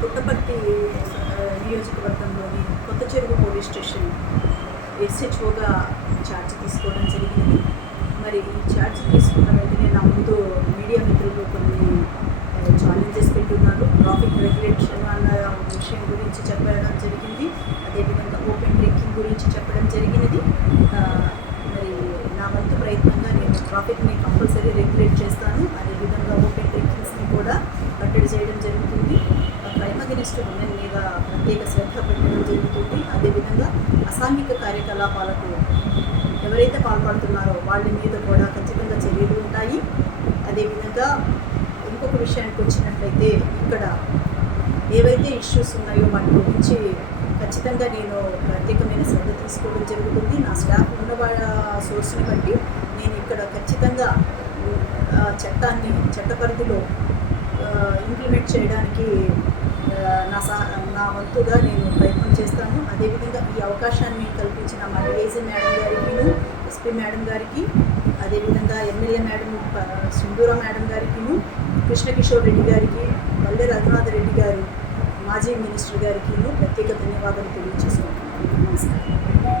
పుట్టపర్తి నియోజకవర్గంలోని కొత్త చెరువు పోలీస్ స్టేషన్ ఎస్హెచ్ఓగా ఛార్జ్ తీసుకోవడం జరిగింది. మరి ఈ ఛార్జ్ తీసుకున్న వెంటనే నా ముందు మీడియా మిత్రులు కొన్ని ఛాలెంజెస్ పెట్టున్నారు. ట్రాఫిక్ రెగ్యులేషన్ అన్న విషయం గురించి చెప్పడం జరిగింది. అదేవిధంగా ఓపెన్ డ్రింకింగ్ గురించి చెప్పడం జరిగినది. మరి నా వంతు ప్రయత్నంగా నేను ట్రాఫిక్ని కంపల్సరీ రెగ్యులేట్ చేస్తాను అదేవిధంగా ఓపెన్ డ్రింకింగ్స్ని కూడా కట్టడి చేయడం జరుగుతుంది క్రైమ్ ఉమెన్ మీద ప్రత్యేక శ్రద్ధ పెట్టడం జరుగుతుంది. అదేవిధంగా అసాంఘిక కార్యకలాపాలకు ఎవరైతే పాల్పడుతున్నారో వాళ్ళ మీద కూడా ఖచ్చితంగా చర్యలు ఉంటాయి. అదేవిధంగా ఇంకొక విషయానికి వచ్చినట్లయితే ఇక్కడ ఏవైతే ఇష్యూస్ ఉన్నాయో వాటి గురించి ఖచ్చితంగా నేను ప్రత్యేకమైన శ్రద్ధ తీసుకోవడం జరుగుతుంది. నా స్టాఫ్ ఉన్న సోర్స్ని బట్టి నేను ఇక్కడ ఖచ్చితంగా చట్టాన్ని చట్ట పరిధిలో ఇంప్లిమెంట్ చేయడానికి వంతుగా నేను ప్రయత్నం చేస్తాను. అదేవిధంగా ఈ అవకాశాన్ని కల్పించిన మా ఏజీ మేడం గారికి ఎస్పీ మేడం గారికి అదేవిధంగా ఎమ్మెల్యే మేడం సింధూర సింధూరా మేడం గారికి కృష్ణకిషోర్ రెడ్డి గారికి పల్లె రఘునాథ్ రెడ్డి గారు మాజీ మినిస్టర్ గారికి ప్రత్యేక ధన్యవాదాలు తెలియజేసుకుంటున్నాను నమస్కారం.